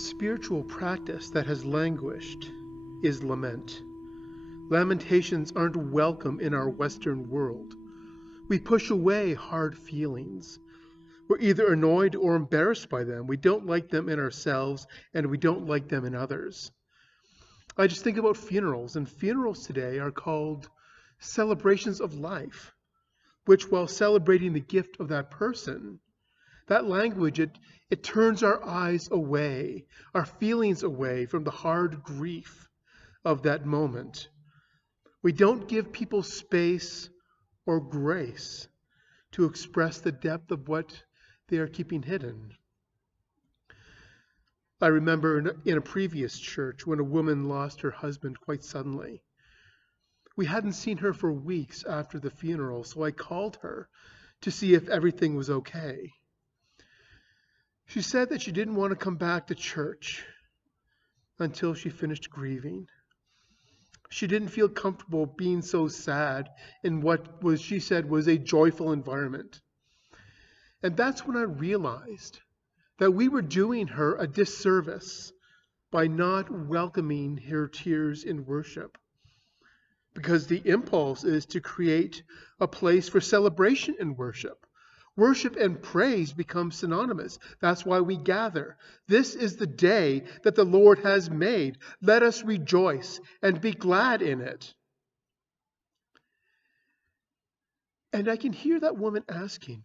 spiritual practice that has languished is lament. Lamentations aren't welcome in our Western world. We push away hard feelings. We're either annoyed or embarrassed by them. We don't like them in ourselves, and we don't like them in others. I just think about funerals, and funerals today are called celebrations of life, which, while celebrating the gift of that person, that language, it turns our eyes away, our feelings away from the hard grief of that moment. We don't give people space or grace to express the depth of what they are keeping hidden. I remember in a previous church when a woman lost her husband quite suddenly. We hadn't seen her for weeks after the funeral, so I called her to see if everything was okay. She said that she didn't want to come back to church until she finished grieving. She didn't feel comfortable being so sad in what was, she said, was a joyful environment. And that's when I realized that we were doing her a disservice by not welcoming her tears in worship. Because the impulse is to create a place for celebration in worship. Worship and praise become synonymous. That's why we gather. This is the day that the Lord has made. Let us rejoice and be glad in it. And I can hear that woman asking,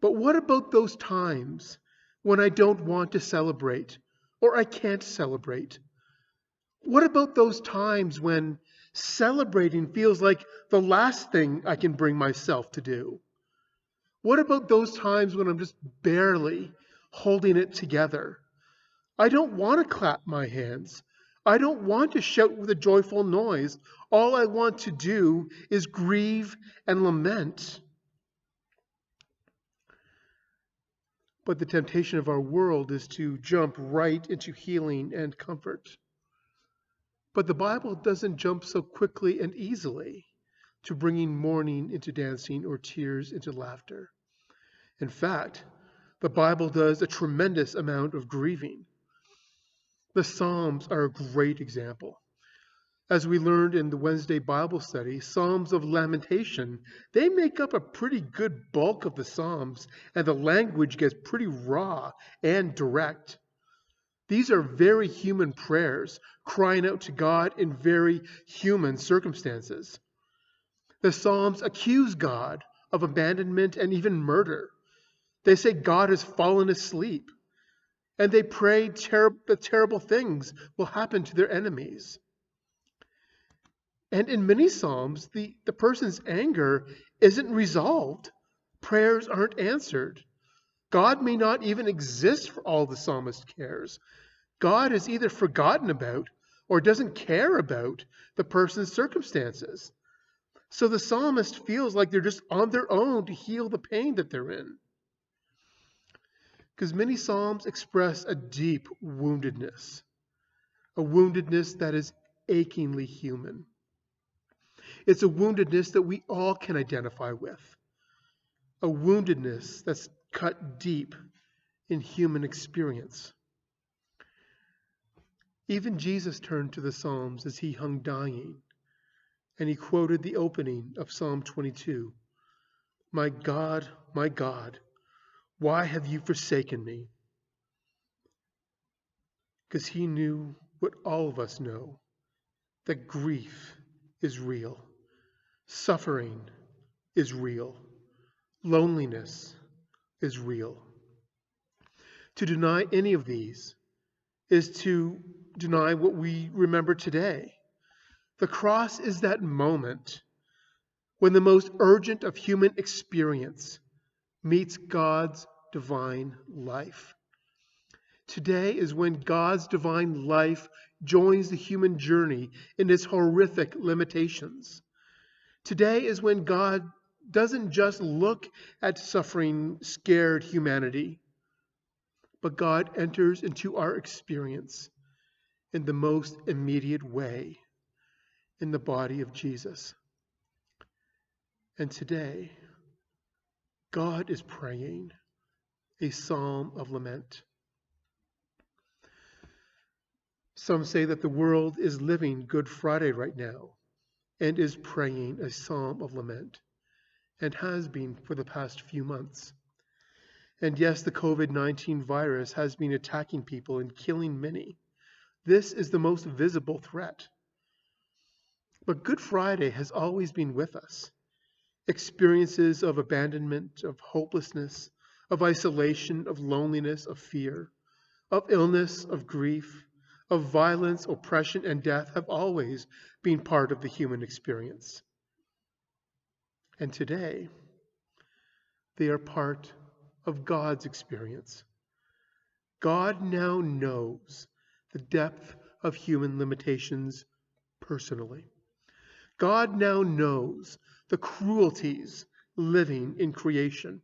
but what about those times when I don't want to celebrate or I can't celebrate? What about those times when celebrating feels like the last thing I can bring myself to do? What about those times when I'm just barely holding it together? I don't want to clap my hands. I don't want to shout with a joyful noise. All I want to do is grieve and lament. But the temptation of our world is to jump right into healing and comfort. But the Bible doesn't jump so quickly and easily to bringing mourning into dancing or tears into laughter. In fact, the Bible does a tremendous amount of grieving. The Psalms are a great example. As we learned in the Wednesday Bible study, Psalms of lamentation, they make up a pretty good bulk of the Psalms, and the language gets pretty raw and direct. These are very human prayers, crying out to God in very human circumstances. The Psalms accuse God of abandonment and even murder. They say God has fallen asleep, and they pray that terrible things will happen to their enemies. And in many Psalms, the person's anger isn't resolved. Prayers aren't answered. God may not even exist for all the psalmist cares. God is either forgotten about or doesn't care about the person's circumstances. So the psalmist feels like they're just on their own to heal the pain that they're in. Because many psalms express a deep woundedness, a woundedness that is achingly human. It's a woundedness that we all can identify with, a woundedness that's cut deep in human experience. Even Jesus turned to the Psalms as he hung dying, and he quoted the opening of Psalm 22. My God, why have you forsaken me? Because he knew what all of us know, that grief is real, suffering is real, loneliness is real. To deny any of these is to deny what we remember today. The cross is that moment when the most urgent of human experience meets God's divine life. Today is when God's divine life joins the human journey in its horrific limitations. Today is when God doesn't just look at suffering, scared humanity, but God enters into our experience in the most immediate way in the body of Jesus. And today, God is praying a psalm of lament. Some say that the world is living Good Friday right now and is praying a psalm of lament, and has been for the past few months. And yes, the COVID-19 virus has been attacking people and killing many. This is the most visible threat. But Good Friday has always been with us. Experiences of abandonment, of hopelessness, of isolation, of loneliness, of fear, of illness, of grief, of violence, oppression, and death have always been part of the human experience. And today, they are part of God's experience. God now knows the depth of human limitations personally. God now knows the cruelties living in creation.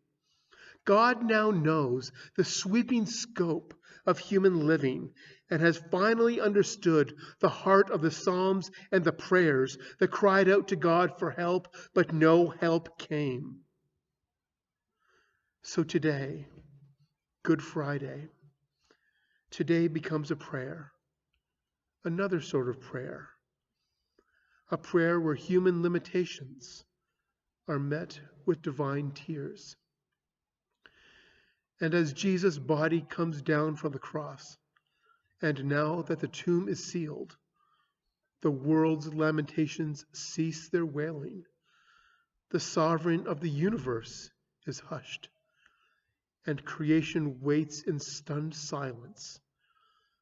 God now knows the sweeping scope of human living and has finally understood the heart of the Psalms and the prayers that cried out to God for help, but no help came. So today, Good Friday, today becomes a prayer, another sort of prayer, a prayer where human limitations are met with divine tears. And as Jesus' body comes down from the cross, and now that the tomb is sealed, the world's lamentations cease their wailing. The sovereign of the universe is hushed, and creation waits in stunned silence,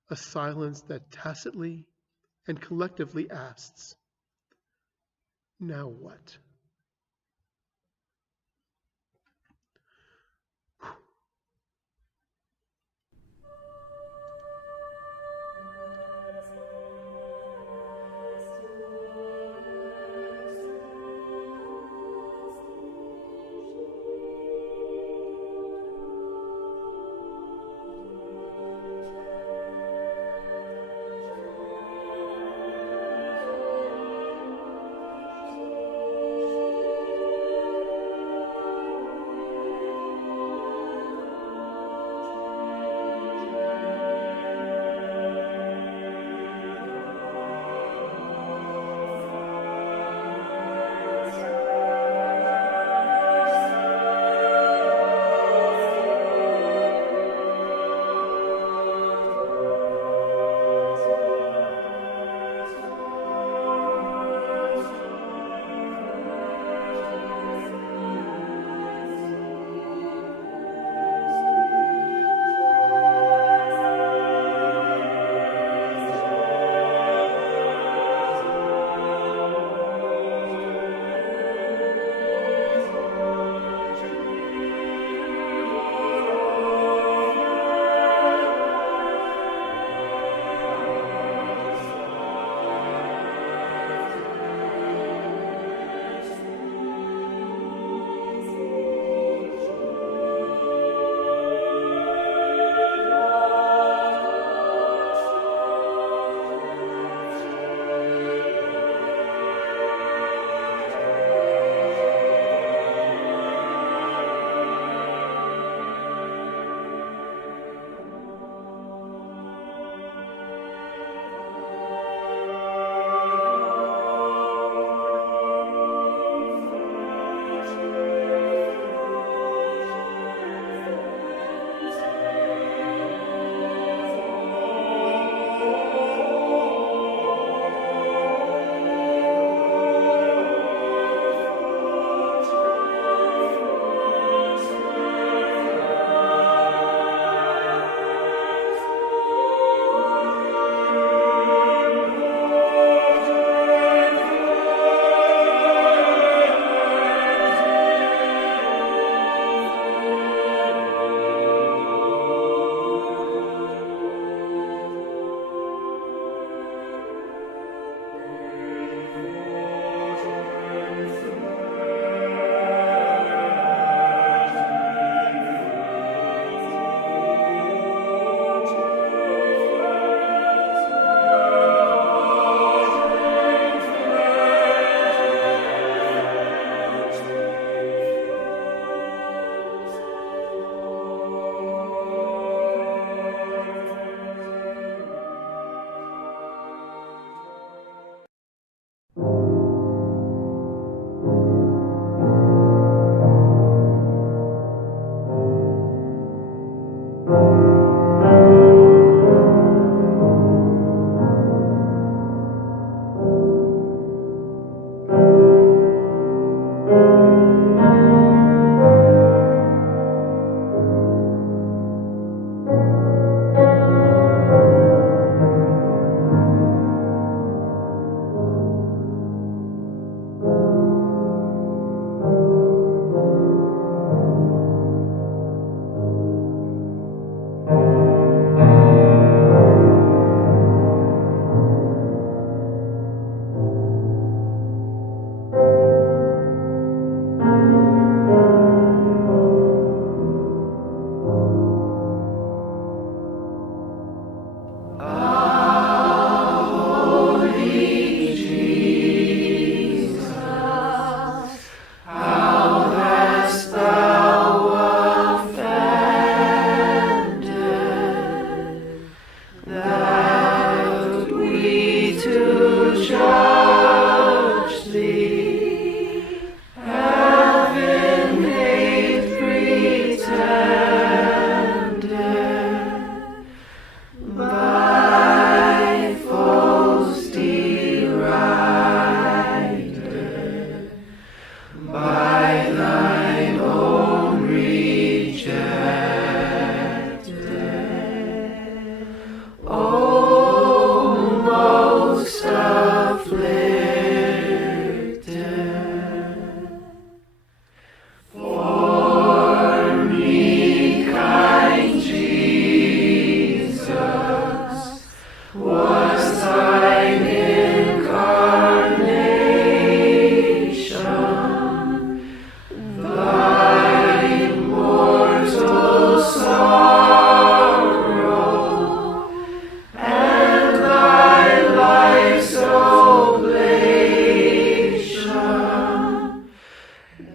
a silence that tacitly and collectively asks, now what?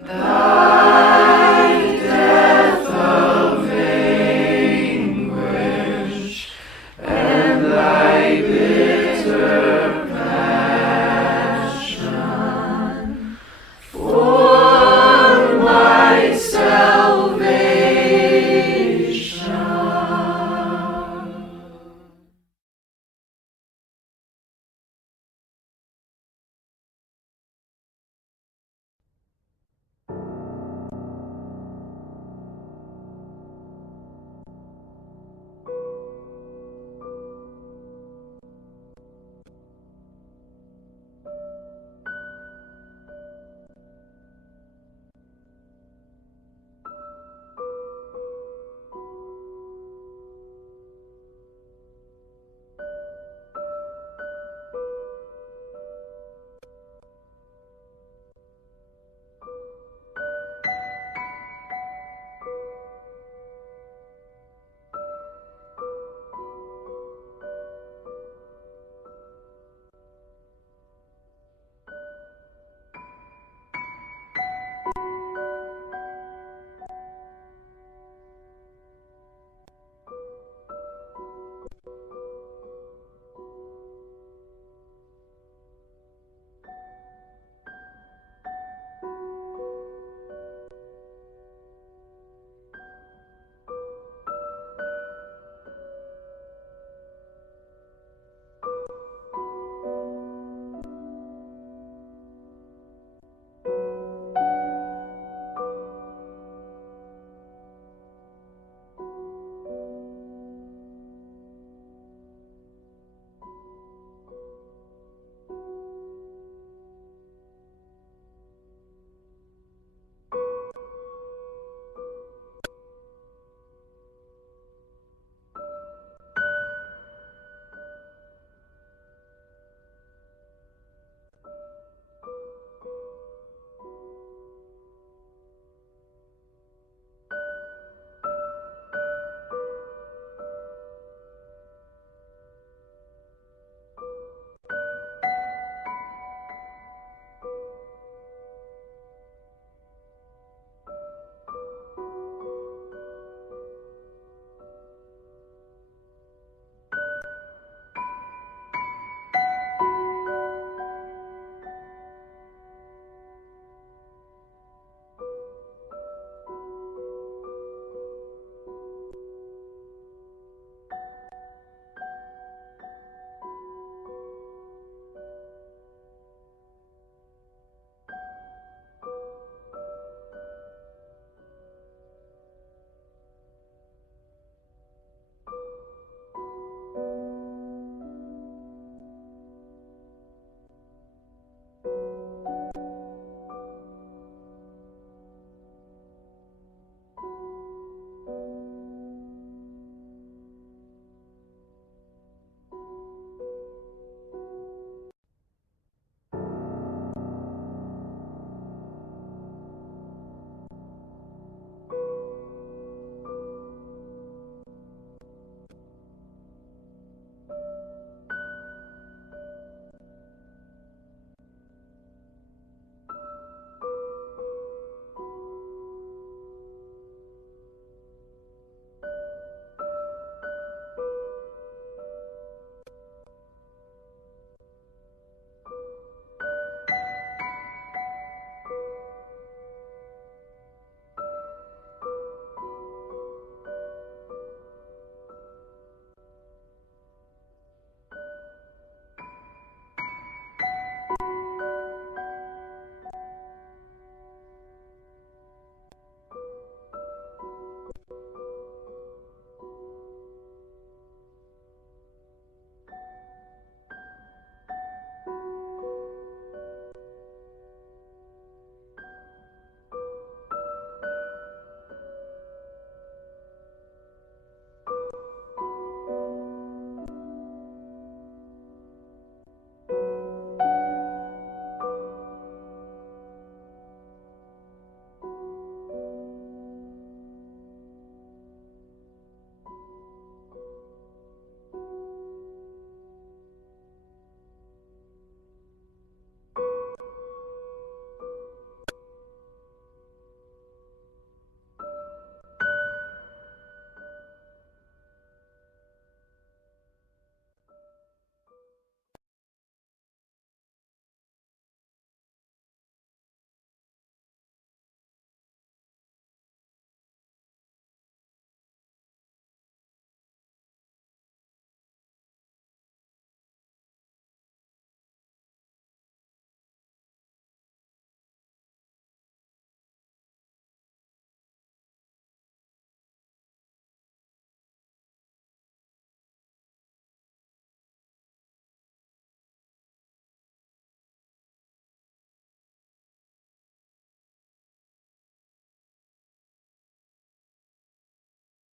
Thou